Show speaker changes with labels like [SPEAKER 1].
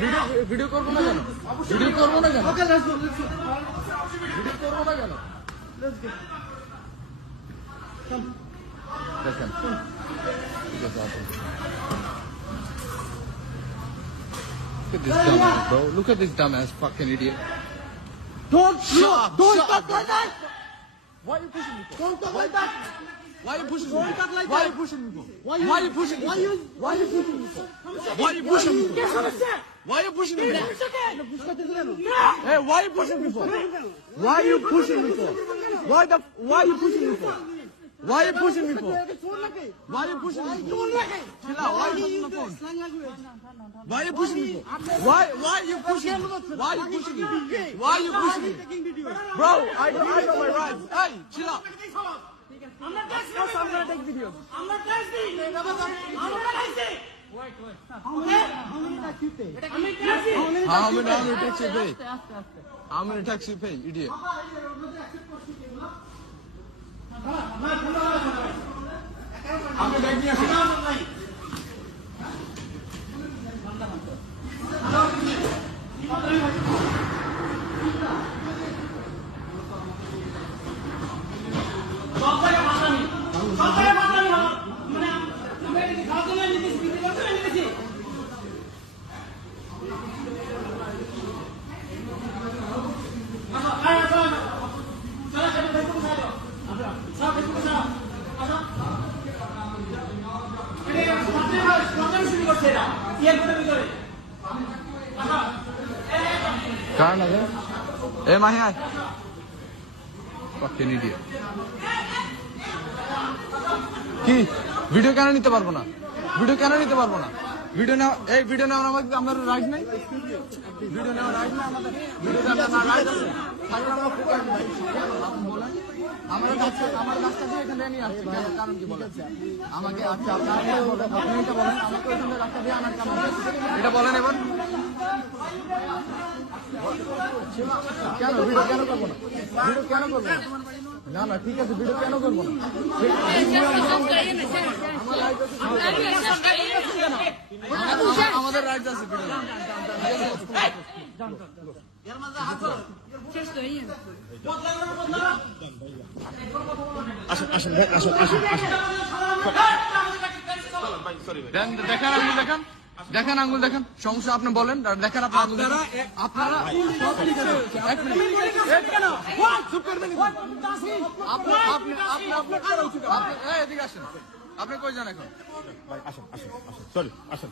[SPEAKER 1] Video video করবো না কেন ভিডিও করবো না কেন ভিডিও করবো না কেন দেখেন ঠিক আছে আসুন। Look at this dumbass, bro. Look at this dumbass fucking idiot.
[SPEAKER 2] Don't
[SPEAKER 1] Shut up,
[SPEAKER 2] Don't
[SPEAKER 1] shut
[SPEAKER 2] talk
[SPEAKER 1] up.
[SPEAKER 2] like that.
[SPEAKER 1] Why are you pushing me? For?
[SPEAKER 2] Don't talk like that.
[SPEAKER 1] Why are you pushing me?
[SPEAKER 2] Don't like
[SPEAKER 1] Why
[SPEAKER 2] that.
[SPEAKER 1] Why are you pushing me?
[SPEAKER 2] Why
[SPEAKER 1] are you pushing me?
[SPEAKER 2] Why
[SPEAKER 1] are
[SPEAKER 2] you pushing me?
[SPEAKER 1] Why are you pushing me? Why are you pushing me? Hey, why are you pushing me? Why are you pushing me? Why the why are you pushing me? Why are you pushing me for?
[SPEAKER 2] এটা চোর নাকি?
[SPEAKER 1] Why are you pushing me for?
[SPEAKER 2] চোর নাকি?
[SPEAKER 1] Chill out. Why are you pushing the phone?
[SPEAKER 2] Slang লাগবে।
[SPEAKER 1] Why are you pushing me for? Why? Why are you pushing me? Why are you pushing me? Why are you pushing me?
[SPEAKER 2] Taking video.
[SPEAKER 1] Bro, I know, I know my rights. Hey, chill out.
[SPEAKER 2] আমরা tax দিই। আমরা tax দিই। আমরা tax দিই। আমরা tax দিই। আমি tax দিই।
[SPEAKER 1] How many, how many taxi you pay? How many taxi you pay, idiot? কার না এ মাহি আয় fucking idiot কি? ভিডিও কেন নিতে পারব না? ভিডিও কেন নিতে পারব না? ভিডিও নেওয়া এই ভিডিও নেওয়ার আমাদের আমার রাইট নাই? ভিডিও নেওয়ার রাইট নাই আমাদের? ভিডিও নেওয়ার রাইট আছে? আমরা কাছে আমার কাছটা দিয়ে এখানে নিয়ে আসছে। কারণ কি বলেন? আমাকে আচ্ছা আপনি এটা বলেন। আমাকে ওখানে রাস্তা দিয়ে আনার কারণ? এটা বলেন এবার। কেন? ভিডিও কেন করব না? ভিডিও কেন করব না? না না ঠিক আছে ভিডিও কেন করব না? আমাদের রাইট আছে ভিডিও দেন- দেখান আঙ্গুল দেখান। দেখান আঙ্গুল দেখেন। সমস্যা আপনি বলেন দেখেন। আপনারা করবেন আপনি আপনি আপনি আপনি আপনি- এই, এদিকে আসেন। আপনি কই যান এখন?
[SPEAKER 3] আসেন আসেন আসেন। সরি আসেন।